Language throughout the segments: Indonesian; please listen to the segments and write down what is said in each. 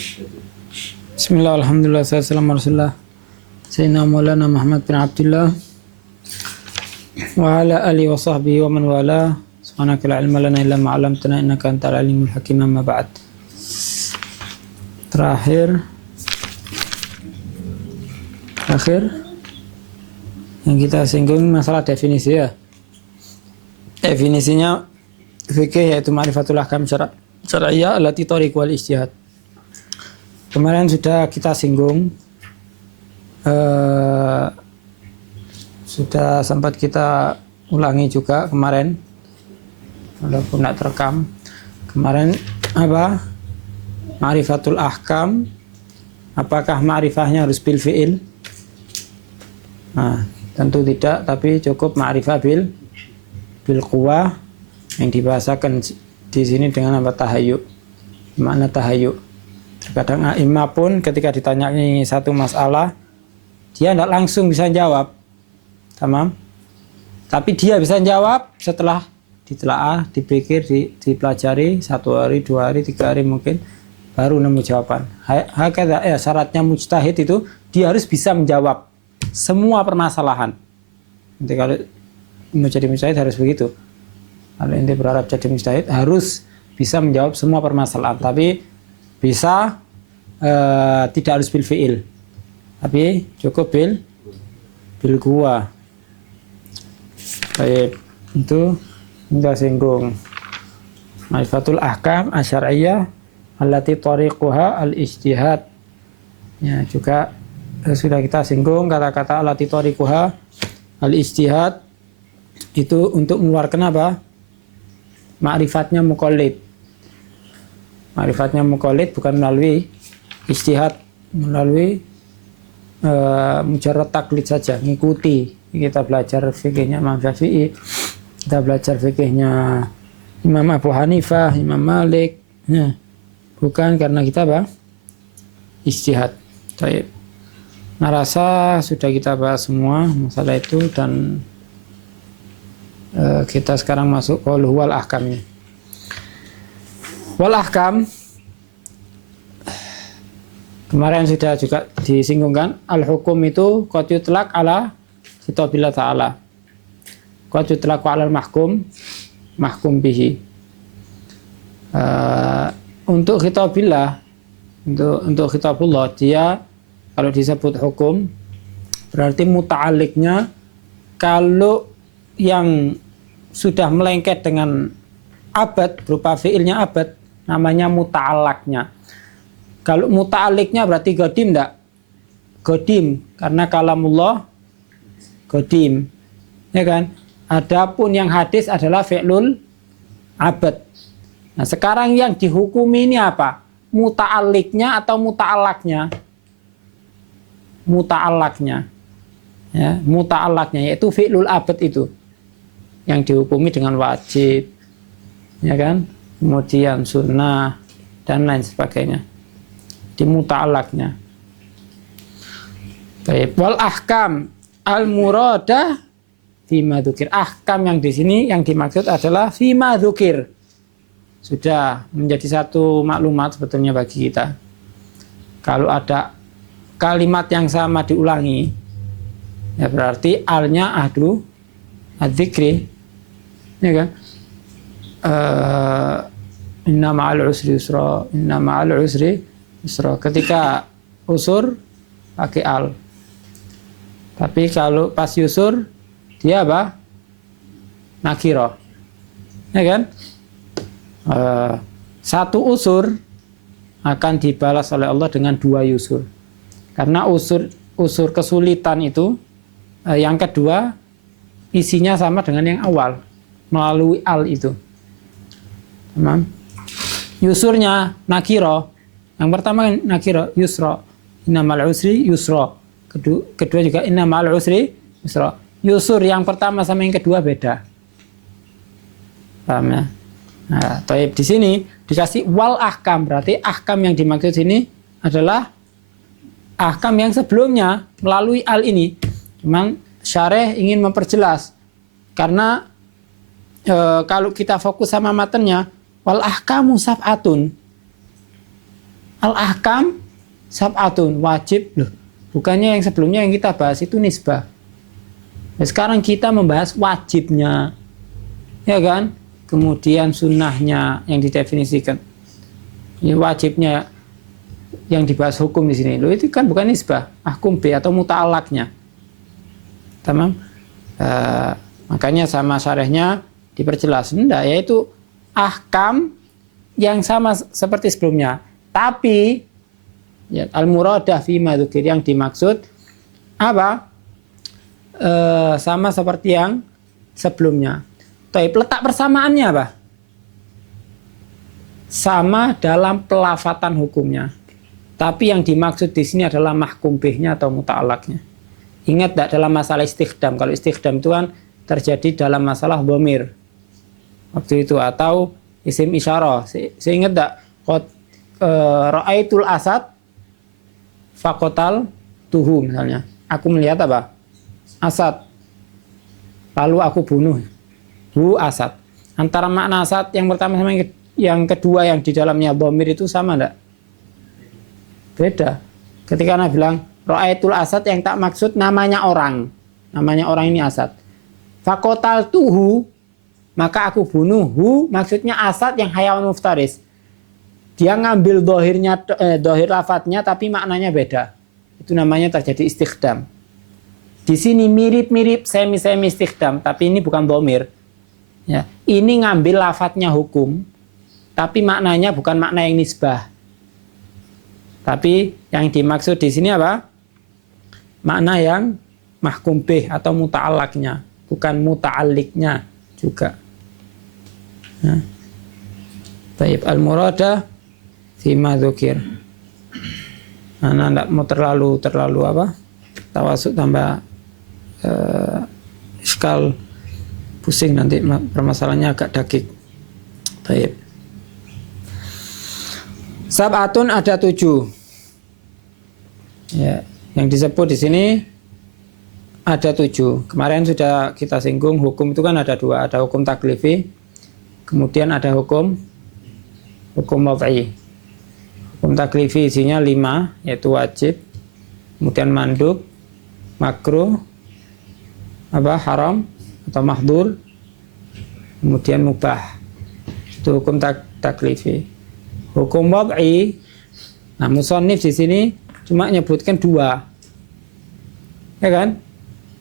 Bismillah, alhamdulillah, assalamu rasulullah Sayyidina Maulana Muhammad bin Abdullah wa ala alihi wa sahbihi wa man wala. Subhanaka la ilma lana illa ma 'allamtana innaka antal alimul hakim. Amma ba'd. Terakhir yang kita singgung masalah definisi ya. Definisinya fikih yaitu ma'rifatul ahkam syar'iyyah allati tariq wal ijtihad. Kemarin sudah kita singgung, sudah sempat kita ulangi juga kemarin, walaupun tidak terekam. Kemarin apa? Ma'rifatul ahkam, apakah ma'rifahnya harus bil fi'il? Nah, tentu tidak, tapi cukup ma'rifah bil quwah yang dibahasakan di sini dengan apa? Tahayyuk. Makna tahayyuk. Terkadang a'imah pun ketika ditanyai satu masalah, dia tidak langsung bisa jawab, tamam. Tapi dia bisa jawab setelah ditelaah, dipikir, dipelajari 1 hari, 2 hari, 3 hari mungkin, baru nemu jawaban. Hakadha ya, syaratnya mujtahid itu dia harus bisa menjawab semua permasalahan. Nanti kalau mau jadi mujtahid harus begitu. Kalau ente berharap jadi mujtahid harus bisa menjawab semua permasalahan. Tapi bisa tidak harus bil fi'il, tapi cukup bil quwah. Baik, itu kita singgung ma'rifatul ahkam asyar'iyyah allati tariquha al-ijtihad. Ya, juga sudah kita singgung kata-kata allati tariquha al-ijtihad itu untuk mengeluarkan apa? Ma'rifatnya muqallid. Ma'rifatnya muqallid bukan melalui ijtihad, melalui mujarrad taklid saja, ngikuti. Kita belajar fikihnya Imam Syafi'i, kita belajar fikihnya Imam Abu Hanifah, Imam Malik. Nah, bukan karena kita apa? Ijtihad. Baik. Nah, rasa sudah kita bahas semua masalah itu dan kita sekarang masuk ke wal ahkamnya. Wal ahkam kemarin sudah juga disinggungkan, al hukum itu qad yutlaq ala khitabillah ta'ala, qad yutlaq ala al mahkum bihi. Untuk khitabillah, untuk khitabullah, dia kalau disebut hukum berarti muta'alliqnya kalau yang sudah melengket dengan abad berupa fiilnya abad namanya muta'allaqnya. Kalau muta'alliqnya berarti godim enggak? Godim, karena kalamullah godim, ya kan? Adapun yang hadis adalah fi'lul abad. Nah, sekarang yang dihukumi ini apa? Muta'alliqnya atau muta'allaqnya? Muta'allaqnya. Ya, muta'allaqnya yaitu fi'lul abad itu yang dihukumi dengan wajib, ya kan? Kemudian sunnah dan lain sebagainya di muta'allaqnya. Baik, wal ahkam al muradah fima dzukir. Ahkam yang di sini yang dimaksud adalah fima dzukir. Sudah menjadi satu maklumat sebetulnya bagi kita. Kalau ada kalimat yang sama diulangi, ya berarti alnya ahdu adzikri, ya kan? Inna ma'al usri yusra, inna ma'al usri yusra. Ketika usur pakai al. Tapi kalau pas yusur dia apa? Nakiro. Ya kan? Satu usur akan dibalas oleh Allah dengan 2 yusur. Karena usur kesulitan itu yang kedua isinya sama dengan yang awal melalui al itu. Tamam. Yusurnya nakiro. Yang pertama nakiro yusra. Innamal usri yusra. Kedua juga innamal usri yusra. Yusur yang pertama sama yang kedua beda. Paham ya? Nah, taib di sini dikasih wal ahkam, berarti ahkam yang dimaksud sini adalah ahkam yang sebelumnya melalui al ini. Memang syarih ingin memperjelas karena kalau kita fokus sama matanya, wal ahkamu sab'atun. Al-ahkam sab'atun, wajib loh. Bukannya yang sebelumnya yang kita bahas itu nisbah. Nah, sekarang kita membahas wajibnya, ya kan? Kemudian sunnahnya yang didefinisikan. Ya, wajibnya yang dibahas hukum di sini. Loh, itu kan bukan nisbah, ahkum B atau muta'alaknya. Tamam? Makanya sama syarahnya diperjelas. Enggak, yaitu ahkam yang sama seperti sebelumnya. Tapi ya, al-muradah fi ma dzukir, yang dimaksud apa? Sama seperti yang sebelumnya. Tapi letak persamaannya apa? Sama dalam pelafatan hukumnya. Tapi yang dimaksud di sini adalah mahkum bihnya atau muta'alaknya. Ingat tak dalam masalah istighdam? Kalau istighdam itu kan terjadi dalam masalah dhamir. Waktu itu atau isim isyarah. Saya ingat tak? Ra'aitul asad faqatal tuhu misalnya. Aku melihat apa? Asad. Lalu aku bunuh. Hu asad. Antara makna asad yang pertama sama yang kedua yang di dalamnya dhamir itu sama enggak? Beda. Ketika Anda bilang ra'aitul asad, yang tak maksud namanya orang. Namanya orang ini asad. Faqatal tuhu, maka aku bunuh. Hu maksudnya asad yang hayawan muftaris. Dia ngambil dohir lafadznya tapi maknanya beda. Itu namanya terjadi istighdam. Di sini mirip-mirip semi-semi istighdam, tapi ini bukan dhamir. Ya, ini ngambil lafadznya hukum, tapi maknanya bukan makna yang nisbah. Tapi yang dimaksud di sini apa? Makna yang mahkum bih atau muta'alaknya, bukan muta'alliknya juga. Ya. Baik, al-muradah fima dzukir. Nah, enggak mau terlalu apa? Tawasuk tambah iskal, pusing nanti permasalahannya agak dakik. Baik. Sab'atun ada 7. Ya, yang disebut di sini ada 7. Kemarin sudah kita singgung hukum itu kan ada 2, ada hukum taklifi, kemudian ada hukum wad'i. Hukum taklifi isinya 5, yaitu wajib, kemudian mandub, makruh, haram atau mahdzur, kemudian mubah. Itu hukum taklifi. Hukum wad'i, nah musannif di sini cuma menyebutkan 2. Ya kan?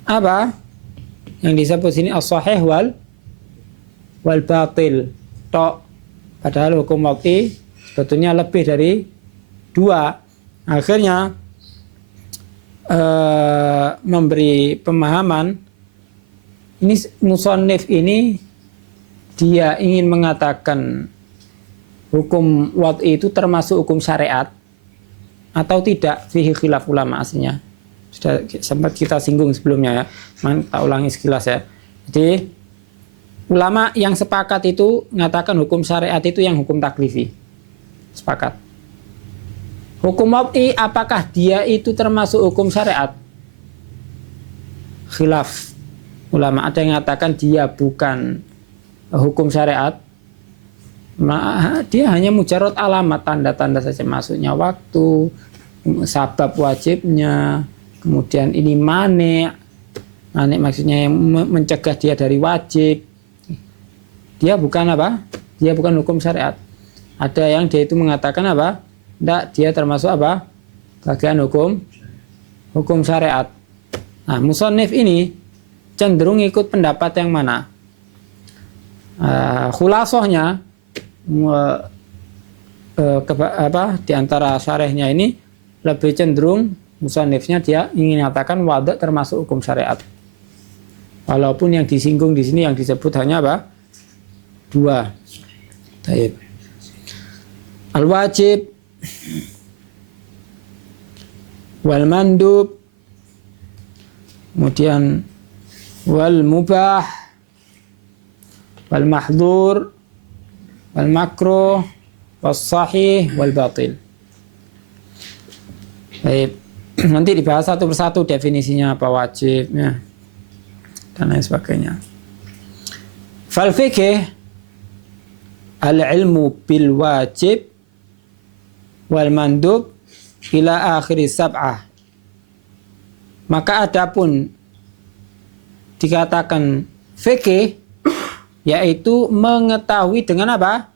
Apa? Yang disebut sini as-sahih wal batil. Tok. Padahal hukum wad'i sebetulnya lebih dari 2. Akhirnya memberi pemahaman ini musannif ini dia ingin mengatakan hukum wad'i itu termasuk hukum syariat atau tidak, fihi khilaf ulama aslinya. Sudah sempat kita singgung sebelumnya ya. Tak ulangi sekilas ya. Jadi ulama yang sepakat itu mengatakan hukum syariat itu yang hukum taklifi. Sepakat. Hukum wad'i apakah dia itu termasuk hukum syariat? Khilaf ulama. Ada yang mengatakan dia bukan hukum syariat. Dia hanya mujarad alamat, tanda-tanda saja, masuknya waktu, sabab wajibnya, kemudian ini mane maksudnya yang mencegah dia dari wajib. Dia bukan apa? Dia bukan hukum syariat. Ada yang dia itu mengatakan apa? Tidak, dia termasuk apa? Bagian hukum syariat. Nah, musannif ini cenderung ikut pendapat yang mana? Khulasohnya di antara syarahnya ini lebih cenderung musannifnya dia ingin mengatakan wad'a termasuk hukum syariat. Walaupun yang disinggung di sini yang disebut hanya apa? 2. Baik. Al-wajib wal mandub, kemudian wal mubah, wal mahdzur, wal makruh, was sahih, wal batil. Baik, nanti dibahas satu persatu definisinya apa wajibnya dan lain sebagainya. Fal fiqih al ilmu bil wajib wal mandub ila akhir sab'ah. Maka adapun dikatakan fikih yaitu mengetahui dengan apa?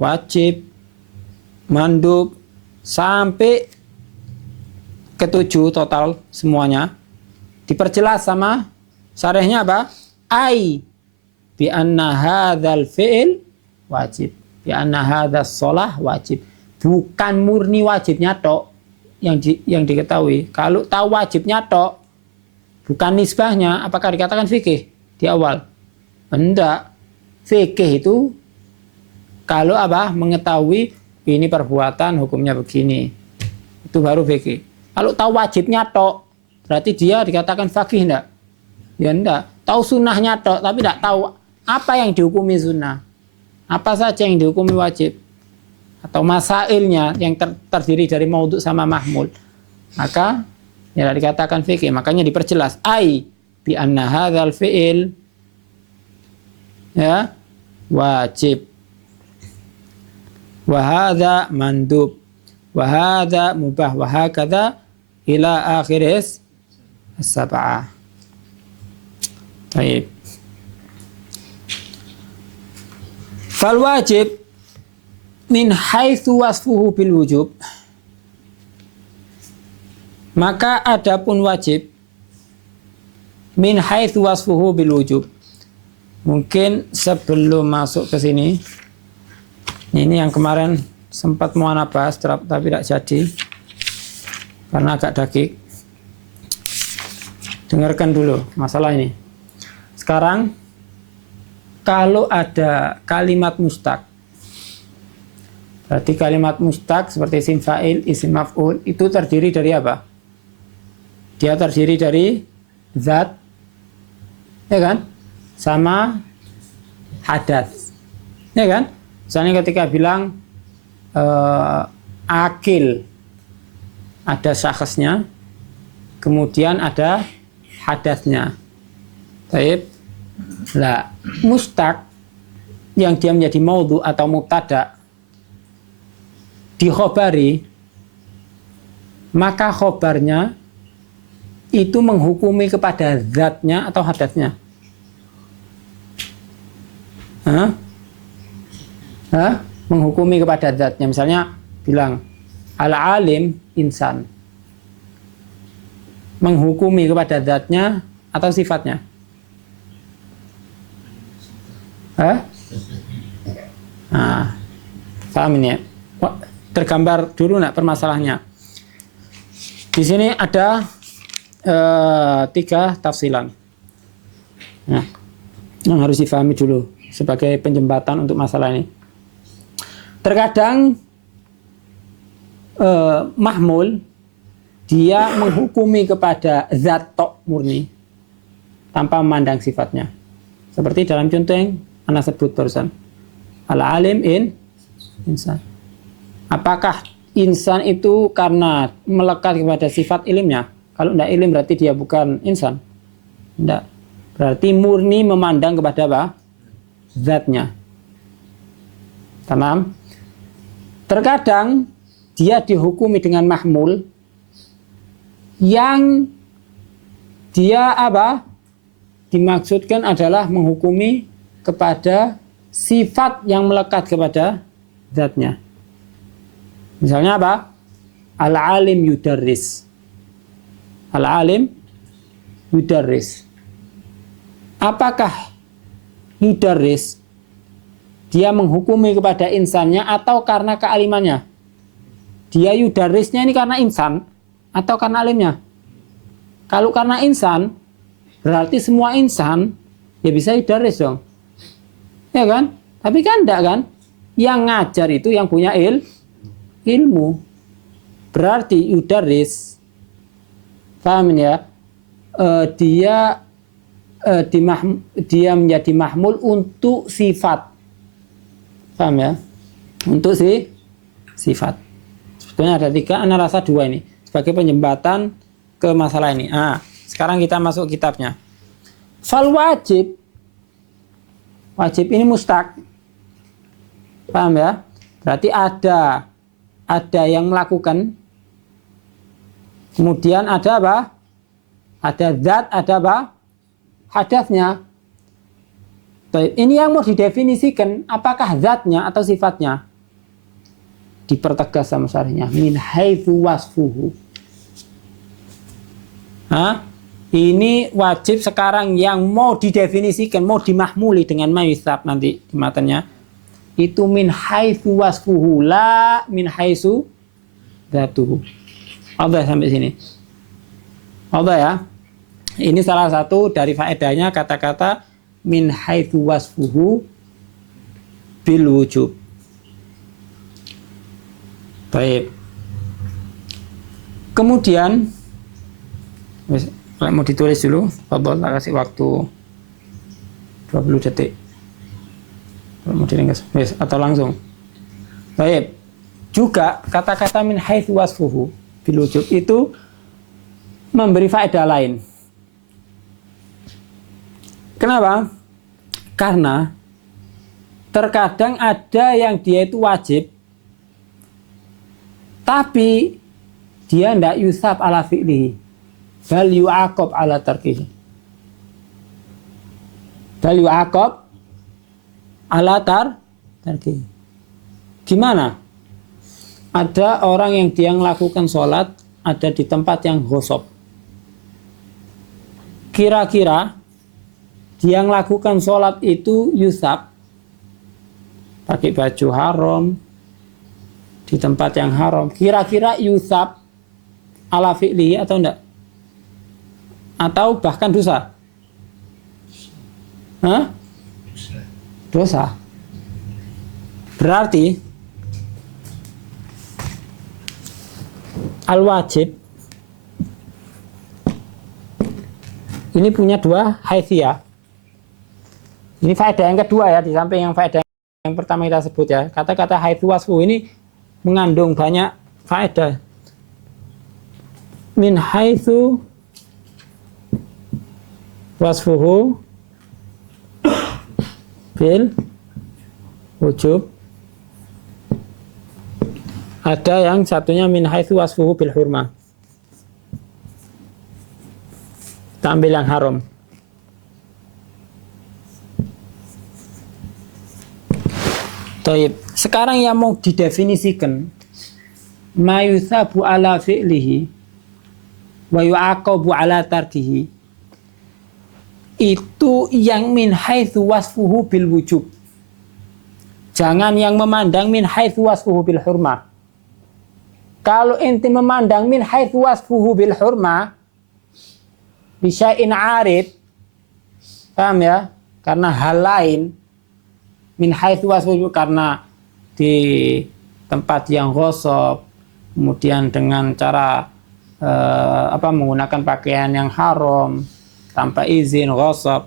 Wajib, mandub sampai ketujuh total semuanya. Diperjelas sama syarihnya apa? Ai bi anna hadzal fi'il wajib, bi anna hadzas shalah wajib. Bukan murni wajibnya tok yang diketahui. Kalau tahu wajibnya tok, bukan nisbahnya, apakah dikatakan fikih di awal? Enggak. Fikih itu kalau apa? Mengetahui ini perbuatan hukumnya begini. Itu baru fikih. Kalau tahu wajibnya tok, berarti dia dikatakan fakih enggak? Ya enggak. Tahu sunnahnya tok, tapi enggak tahu apa yang dihukumi sunnah. Apa saja yang dihukumi wajib. Atau masailnya yang terdiri dari maudhu sama mahmul. Maka ya dikatakan fikih. Makanya diperjelas. Ai bi anna hadzal fi'il ya wajib. Wa hadza mandub. Wa hadza mubah. Wa hakadha ila akhiris as-sab'ah. Baik. Fal wajib min haitsu wasfuhu bil wujub. Maka adapun wajib min haitsu wasfuhu bil wujub. Mungkin sebelum masuk ke sini, ini yang kemarin sempat mau ana bahas tapi tidak jadi karena agak dakik. Dengarkan dulu masalah ini. Sekarang kalau ada kalimat mustaq, berarti kalimat mustaq seperti isim fa'il, isim maf'ul itu terdiri dari apa? Dia terdiri dari zat, ya kan? Sama hadas, ya kan? Misalnya ketika bilang akil, ada syakhsnya, kemudian ada hadasnya. Baik. Lah, mustaq yang dia menjadi maudhu atau mubtada dikhobari, maka khobarnya itu menghukumi kepada zatnya atau hadasnya. Menghukumi kepada zatnya. Misalnya bilang al-alim insan, menghukumi kepada zatnya atau sifatnya. Nah, paham ini ya? Tergambar dulu nak permasalahannya. Di sini ada 3 tafsilan. Nah, yang harus difahami dulu sebagai penjembatan untuk masalah ini. Terkadang mahmul dia menghukumi kepada zat tok murni tanpa memandang sifatnya. Seperti dalam contoh yang Anda sebut barusan. Al-alim insan. Apakah insan itu karena melekat kepada sifat ilimnya? Kalau tidak ilim berarti dia bukan insan. Tidak. Berarti murni memandang kepada apa? Zatnya. Tamam? Terkadang dia dihukumi dengan mahmul yang dia apa? Dimaksudkan adalah menghukumi kepada sifat yang melekat kepada zatnya. Misalnya apa? Al-alim yudarris. Al-alim yudarris. Apakah yudarris dia menghukumi kepada insannya atau karena kealimannya? Dia yudarrisnya ini karena insan atau karena alimnya? Kalau karena insan, berarti semua insan ya bisa yudarris dong. Ya kan? Tapi kan enggak kan? Yang ngajar itu yang punya ilmu. Berarti yudarris, paham ya? Dia menjadi mahmul untuk sifat. Paham ya? Untuk sifat. Sebetulnya ada 3, ana rasa 2 ini sebagai penjembatan ke masalah ini. Sekarang kita masuk kitabnya. Fal wajib. Wajib ini mustaq. Paham ya? Berarti ada ada yang melakukan, kemudian ada apa? Ada zat, ada apa? Hadasnya. Ini yang mau didefinisikan, apakah zatnya atau sifatnya? Dipertegas sama syarihnya, min haitsu wasfuhu. Ini wajib sekarang yang mau didefinisikan, mau dimahmuli dengan mayusab nanti di matanya. Itu min haitsu wasfuhu, la min haitsu dzatuhu. Ada sampai sini. Ada ya. Ini salah satu dari faedahnya kata-kata min haitsu wasfuhu bil wujub. Baik. Kemudian mau ditulis dulu, Fadhol, kasih waktu 20 detik. Mau diringkas, atau langsung. Baik. Juga kata-kata min haitsu wasfuhu bil wujub itu memberi faedah lain. Kenapa? Karena terkadang ada yang dia itu wajib, tapi dia tidak yusab ala fi'lihi, bal yu'aqab ala tarkihi. Bal yu'aqab ala tarkihi. Gimana? Ada orang yang dia melakukan sholat ada di tempat yang ghosab. Kira-kira dia melakukan sholat itu yusab, pakai baju haram, di tempat yang haram, kira-kira yusab ala fi'lihi atau enggak? Atau bahkan dosa? Dosa. Berarti al-wajib ini punya dua haitsiyah. Ini faedah yang kedua ya, di samping yang faedah yang pertama kita sebut ya. Kata-kata haitsu wasfu ini mengandung banyak faedah. Min haitsu wasfuhu bil wujub. Ada yang satunya min haitsu wasfuhu bil hurmah. Kita ambil yang haram. Taib. Sekarang yang mau didefinisikan ma yusabu ala fi'lihi wa yu'aqabu ala tarkihi, itu yang min haitsu wasfuhu bil wujub. Jangan yang memandang min haitsu wasfuhu bil hurmah. Kalau ente memandang min haitsu wasfuhu bil hurmah bisya'in arid, paham ya? Karena hal lain, min haitsu wasfuhu karena di tempat yang ghosab, kemudian dengan cara menggunakan pakaian yang haram tanpa izin ghosab,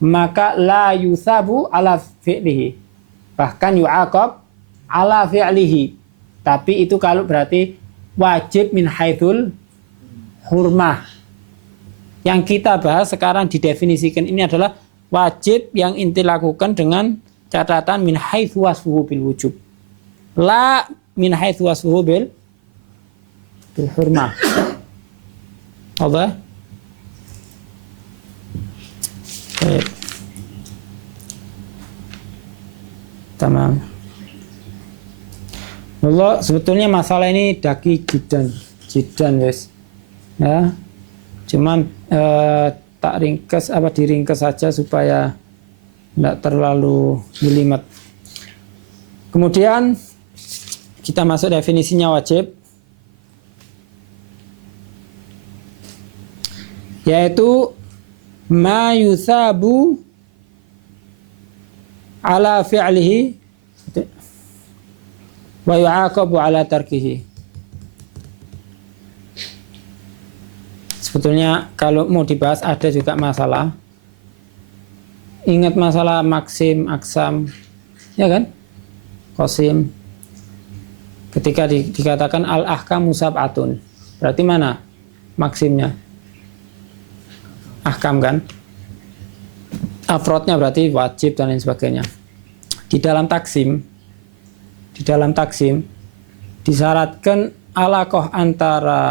maka la yusabu ala fi'lihi, bahkan yu'aqab ala fi'lihi. Tapi itu kalau berarti wajib min haitsul hurmah. Yang kita bahas sekarang didefinisikan ini adalah wajib yang inti lakukan dengan catatan min haitsu wasfuhu bil wujub, la min haitsu wasfuhu bil hurmah. Apa? Baik. Tamam. Allah, sebetulnya masalah ini daki jidan wes. Ya. Cuman tak diringkas saja supaya tidak terlalu jelimet. Kemudian kita masuk definisinya wajib, yaitu ma yusabu ala fi'lihi wa yu'aqabu ala tarkihi. Sebetulnya kalau mau dibahas ada juga masalah. Ingat masalah maksim, aksam, ya kan? Qasim. Ketika dikatakan al-ahkamu sab'atun, berarti mana maksimnya? Ahkam kan? Afrodnya berarti wajib dan lain sebagainya. Di dalam taksim disyaratkan alaqah antara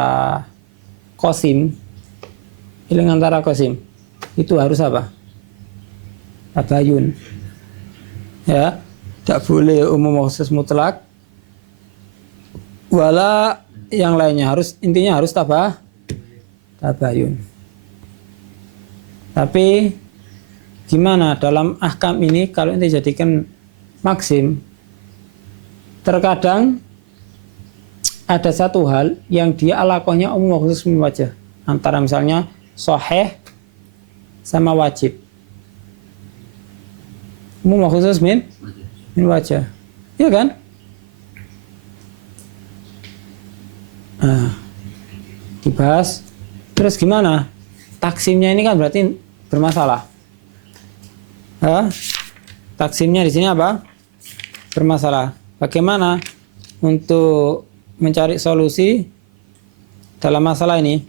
qasim, iling antara qasim itu harus apa? Tabayun. Ya, tidak boleh umum khusus mutlak. Wala yang lainnya harus, intinya harus tabayun. Tapi gimana dalam ahkam ini kalau ini jadikan maksim, terkadang ada satu hal yang dia alaqahnya umum khusus min wajah, antara misalnya sahih sama wajib. Umum khusus min wajah, ya kan? Nah, dibahas. Terus gimana? Taksimnya ini kan berarti bermasalah. Taksimnya di sini apa? Bermasalah. Bagaimana untuk mencari solusi dalam masalah ini?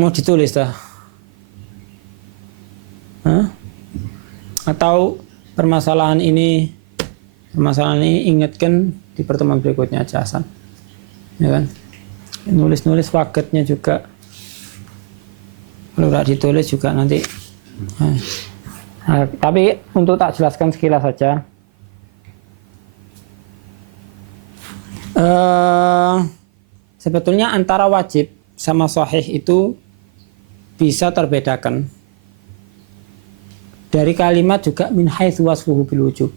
Mau ditulis dah? Atau permasalahan ini ingatkan di pertemuan berikutnya aja, Hasan. Ya kan? Nulis waketnya juga. Kalau tidak ditulis juga nanti. Nah, tapi untuk tak jelaskan sekilas saja. Sebetulnya antara wajib sama sahih itu bisa terbedakan. Dari kalimat juga min haitsu wasfuhu bil wujub.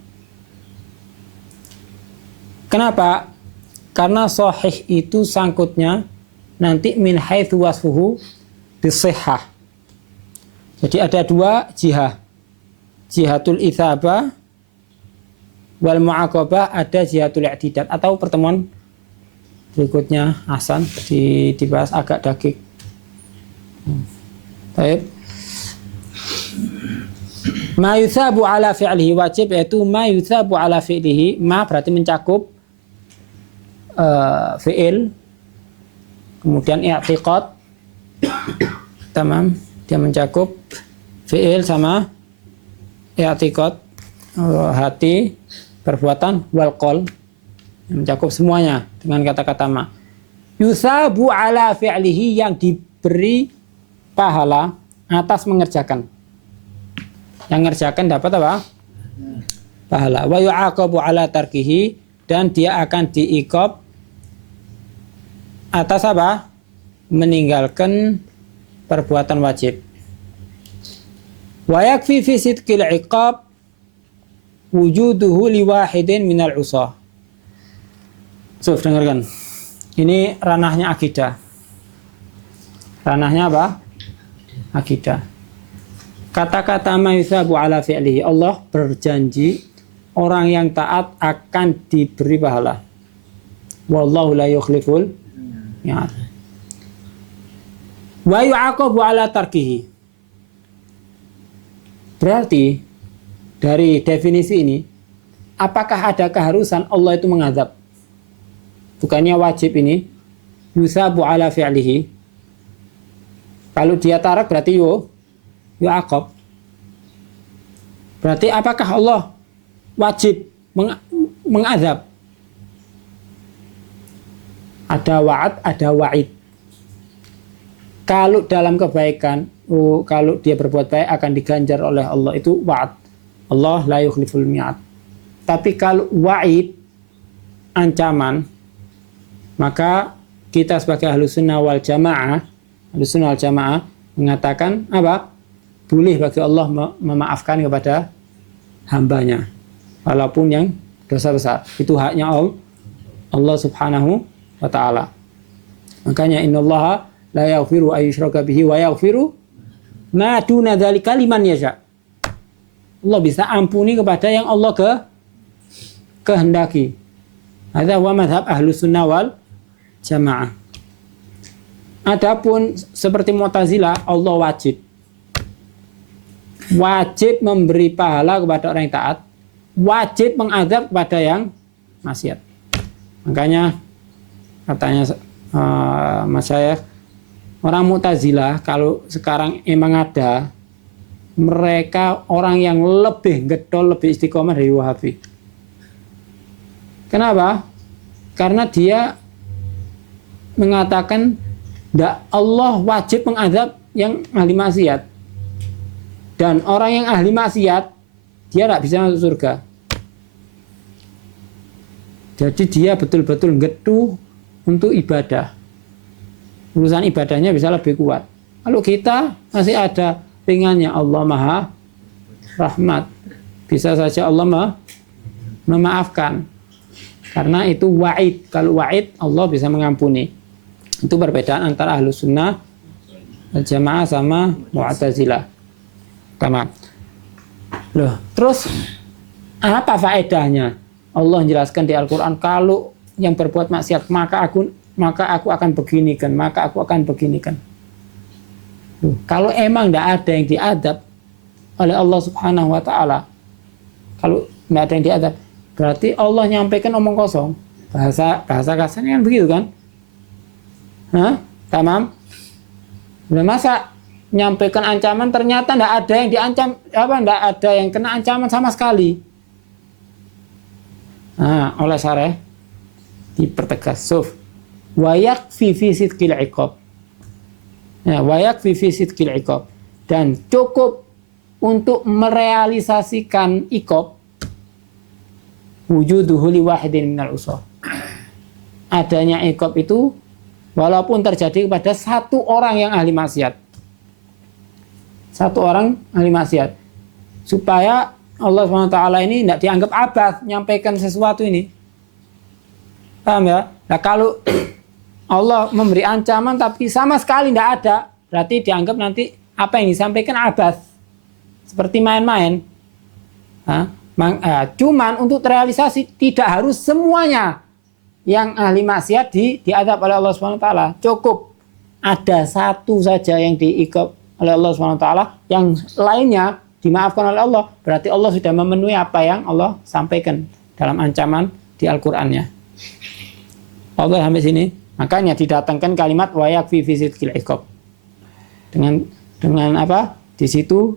Kenapa? Karena sahih itu sangkutnya nanti min haitsu wasfuhu bisihhah. Jadi ada dua jihah. Jihatul itsabah wal mu'aqabah, ada jihatul i'tidad, atau pertemuan berikutnya Hasan dibahas agak dakik. Baik. Ma yutsabu ala fi'lihi, wajib yaitu ma yutsabu ala fi'lihi. Ma berarti mencakup fi'il, kemudian i'tiqad, tamam, dia mencakup fi'il sama i'tiqad, hati, perbuatan, wal qaul, mencakup semuanya dengan kata-kata ma. Yutsabu ala fi'lihi, yang diberi pahala atas mengerjakan. Yang ngerjakan dapat apa? Pahala. Wa yu'aqabu ala tarkihi, dan dia akan diiqab atas apa? Meninggalkan perbuatan wajib. Wa yakfi fi sidqil iqab wujuduhu liwahidin minal usah. Dengarkan. Ini ranahnya akidah. Ranahnya apa? Akidah. Kata-kata ma yutsabu ala fi'lihi, Allah berjanji orang yang taat akan diberi pahala. Wallahu la yukhliful mi'ad. Wa yu'aqabu ala tarkihi. Berarti dari definisi ini, apakah ada keharusan Allah itu mengazab? Bukannya wajib ini yusabu ala fi'lihi. Kalau dia tarak berarti yu'aqab. Berarti apakah Allah wajib mengazab? Ada wa'ad, ada wa'id. Kalau dalam kebaikan, kalau dia berbuat baik akan diganjar oleh Allah, itu wa'ad. Allah la yukhliful mi'ad. Tapi kalau wa'id, ancaman, maka kita sebagai Ahlus Sunnah wal Jamaah mengatakan apa? Boleh bagi Allah memaafkan kepada hambanya, walaupun yang dosa besar. Itu haknya Allah Subhanahu wa ta'ala. Makanya innallaha la yaghfiru ayyushraka bihi wa yaghfiru ma duna dzalika liman yasha. Allah bisa ampuni kepada yang Allah kehendaki. Hadza wa madhab Ahlus Sunnah wal Jamaah. Adapun seperti Mu'tazilah, Allah wajib memberi pahala kepada orang yang taat, wajib mengazab kepada yang maksiat. Makanya katanya Mas Syekh, orang Mu'tazilah kalau sekarang emang ada mereka orang yang lebih getol, lebih istiqomah dari Wahabi. Kenapa? Karena dia mengatakan Allah wajib mengadab yang ahli maksiat. Dan orang yang ahli maksiat dia tidak bisa masuk surga. Jadi dia betul-betul getuh untuk ibadah. Urusan ibadahnya bisa lebih kuat. Kalau kita masih ada ringannya, Allah Maha Rahmat. Bisa saja Allah memaafkan. Karena itu wa'id. Kalau wa'id Allah bisa mengampuni. Itu perbedaan antara Ahlus Sunnah Jamaah sama Mu'tazilah. Sama. Loh, terus apa faedahnya? Allah menjelaskan di Al-Quran, kalau yang berbuat maksiat maka aku akan beginikan, maka aku akan beginikan. Kalau emang tidak ada yang diadab oleh Allah Subhanahu Wa Taala, kalau tidak ada yang diadab, berarti Allah nyampaikan omong kosong. Bahasa kasarnya kan begitu kan? Tamam? Masa nyampaikan ancaman ternyata tidak ada yang diancam, tidak ada yang kena ancaman sama sekali. Oleh syarah dipertegas wayak fi sidqil iqab. Wayak fi sidqil iqab, dan cukup untuk merealisasikan iqab wujuduhu li wahidin minal usah. Adanya iqab itu walaupun terjadi kepada satu orang yang ahli maksiat. Satu orang ahli maksiat. Supaya Allah SWT ini tidak dianggap abas menyampaikan sesuatu ini. Paham ya? Nah, kalau Allah memberi ancaman tapi sama sekali tidak ada, berarti dianggap nanti apa yang disampaikan abas. Seperti main-main. Cuman untuk terrealisasi tidak harus semuanya yang ahli maksiat diadab oleh Allah SWT. Cukup ada satu saja yang diikop oleh Allah SWT, yang lainnya dimaafkan oleh Allah, berarti Allah sudah memenuhi apa yang Allah sampaikan dalam ancaman di Al-Qur'annya. Allah sampai sini. Makanya didatangkan kalimat wayak fi sidqil iqab. Dengan apa? Di situ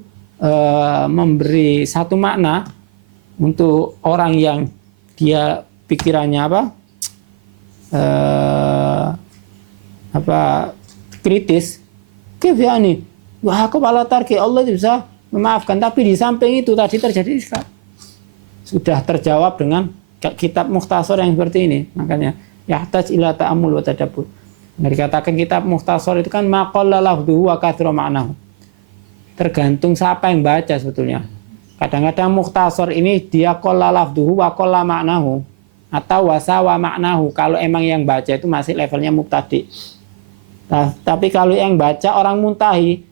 memberi satu makna untuk orang yang dia pikirannya kritis. Kayaknya wah, kepala target Allah itu bisa memaafkan, tapi di samping itu tadi terjadi sudah terjawab dengan kitab mukhtasar yang seperti ini. Makanya yahtaj ila ta'ammul wa tadabbur. Dikatakan kitab mukhtasar itu kan maqalla lafdhuhu wa kathra ma'nahu. Tergantung siapa yang baca sebetulnya. Kadang-kadang mukhtasar ini dia qalla lafdhuhu wa qalla ma'nahu atau wasawa ma'nahu kalau emang yang baca itu masih levelnya mubtadi. Nah, tapi kalau yang baca orang muntahi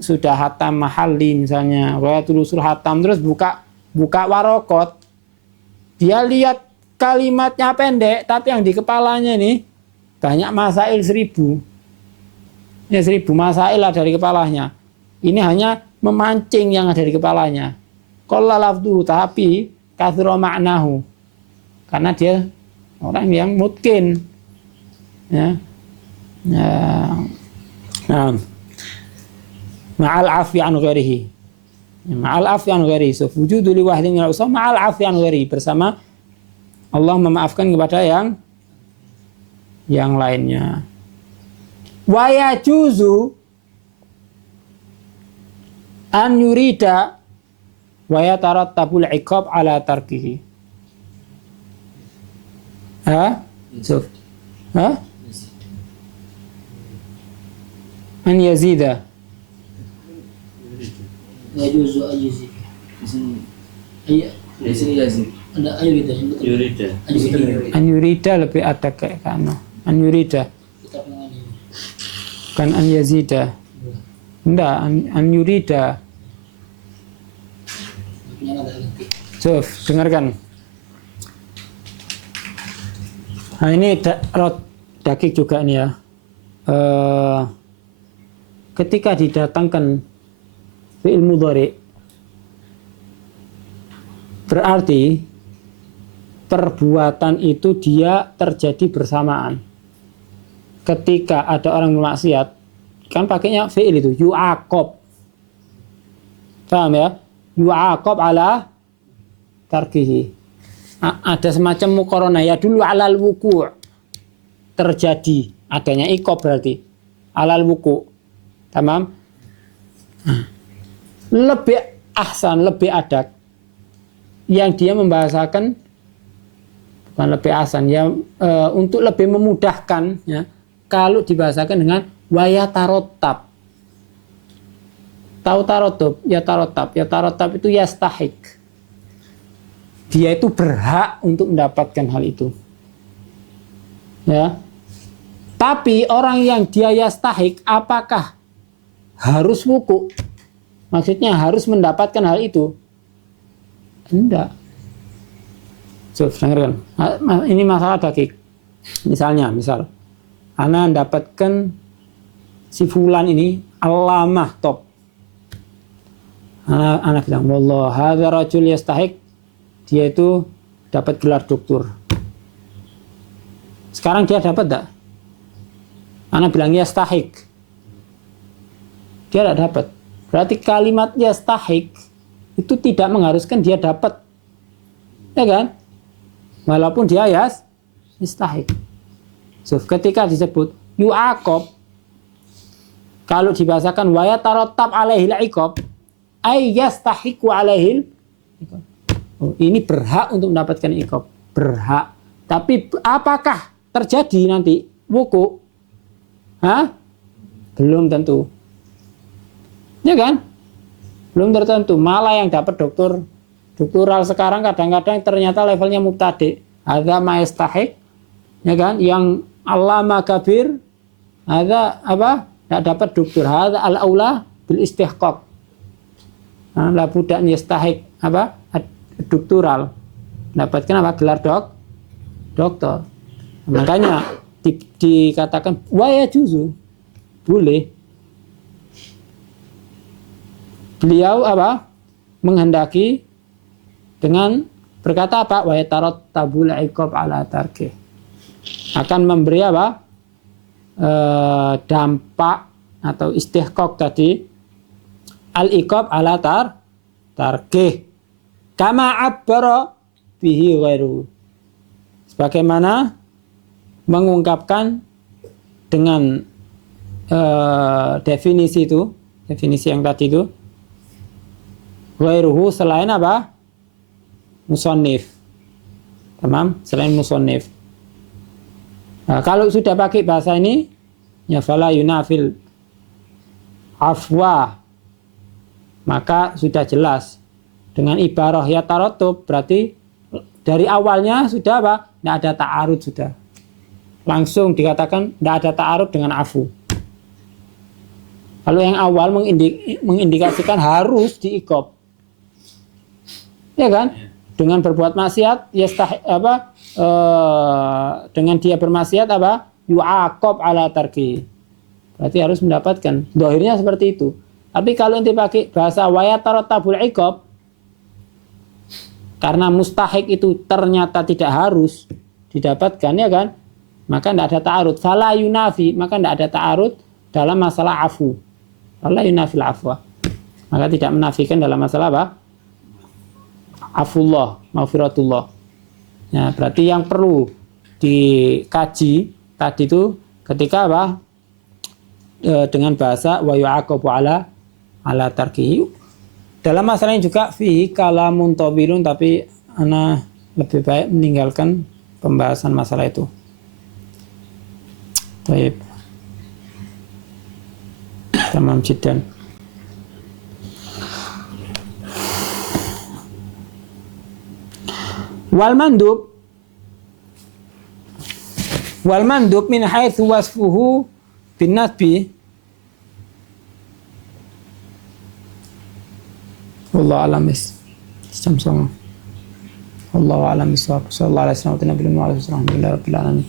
sudah hatam mahalli misalnya, wayatul usul hatam, terus buka warokot, dia lihat kalimatnya pendek tapi yang di kepalanya nih banyak masail 1000. Ya 1000 masail ada di kepalanya. Ini hanya memancing yang ada di kepalanya. Qalla lafdu tapi kathra ma'nahu. Karena dia orang yang mungkin ma'al afi an ghairihi. Ma'al afi an ghairihi. So wujudu li wahidin minal usah ma'al afi an ghairihi, bersama Allah memaafkan kepada yang lainnya. Wa yajuzu an yurida wa yatarattabul iqab ala tarkihi. An yazida. Yajuzu ayuzi. Iya, di sini lazim. Ada ayurida. An yurida lebih ada kayak kana. An yurida. Kan an yazida. Enggak, an yurida. Coba dengarkan. Nah ini dakik juga nih ya. Ketika didatangkan fi'il mudhari, berarti perbuatan itu dia terjadi bersamaan. Ketika ada orang bermaksiat, kan pakainya fi'il itu yu'aqab. Paham ya? Yu'aqab ala tarkihi. Ada semacam muqaranah ya dulu alal wuku', terjadi adanya iqab berarti alal wuku'. Tamam? Lebih ahsan, lebih adat yang dia membahasakan, bukan lebih ahsan ya, untuk lebih memudahkan ya, kalau dibahasakan dengan wayatarotab. Tahu tarotab? Ya tarotab itu yastahik. Dia itu berhak untuk mendapatkan hal itu. Ya. Tapi orang yang dia yastahik, apakah harus wuku? Maksudnya harus mendapatkan hal itu? Enggak. So, dengarkan. Ini masalah dakik. Misal, ana mendapatkan si fulan ini alamah top. Ana bilang, wallah, hadza rajul yastahik. Dia itu dapat gelar doktor. Sekarang dia dapat enggak? Ana bilang yastahik. Dia tidak dapat. Berarti kalimat yastahik itu tidak mengharuskan dia dapat. Ya kan? Walaupun dia yastahik. So, ketika disebut yu'aqab, kalau dibahasakan wa yatarattab alaihil iqab, ay yastahiqu alaihil iqab. Oh, ini berhak untuk mendapatkan iqab. Berhak. Tapi apakah terjadi nanti wuku? Belum tentu. Ya kan? Belum tertentu. Malah yang dapat doktoral sekarang kadang-kadang ternyata levelnya mubtadi. Ada maestahik, ya kan? Yang allama kabir, ada apa? Tidak dapat doktor. Ada al-aula bil istihqaq. La budak yastahik apa? Doktoral. Dapatkan apa? Gelar doktor. Makanya dikatakan waya juzu. Boleh. Beliau apa? Menghendaki dengan berkata apa? Wa yatarattabul iqab ala tarkih. Akan memberi apa? Dampak atau istihqaq tadi al-iqab ala tarkih. Kama abbara bihi ghairu. Sebagaimana mengungkapkan dengan definisi itu, definisi yang tadi itu, ghairuhu selain apa? Musannif. Tamam? Selain musannif. Nah, kalau sudah pakai bahasa ini, ya fala yunafil afwa, maka sudah jelas. Dengan ibarah ya taratub berarti dari awalnya sudah apa? Tidak ada ta'arud sudah. Langsung dikatakan tidak ada ta'arud dengan afu. Kalau yang awal mengindikasikan harus diiqab. Ya kan? Dengan berbuat maksiat dengan dia bermaksiat apa? Yu'aqab ala tarki. Berarti harus mendapatkan. Dohirnya seperti itu. Tapi kalau nanti pakai bahasa wayatarattabul iqab, karena mustahik itu ternyata tidak harus didapatkan, ya kan? Maka tidak ada ta'arud. Fala yunafi, maka tidak ada ta'arud dalam masalah afu. Fala yunafil afwa. Maka tidak menafikan dalam masalah apa? Afullah, maghfiratullah. Ya, berarti yang perlu dikaji tadi itu ketika apa? Dengan bahasa wa yu'aqabu ala tarkihi. Dalam masalah ini juga fihi kalamun tabilun, tapi ana lebih baik meninggalkan pembahasan masalah itu. Baik. Tamam jiddan. Wal mandub min haitsu wasfuhu bin nasbi. Wallahu a'lam bis-shawab. Wallahu a'lam bis-shawab. Sallallahu alaihi wasallam. Alhamdulillah rabbil alamin.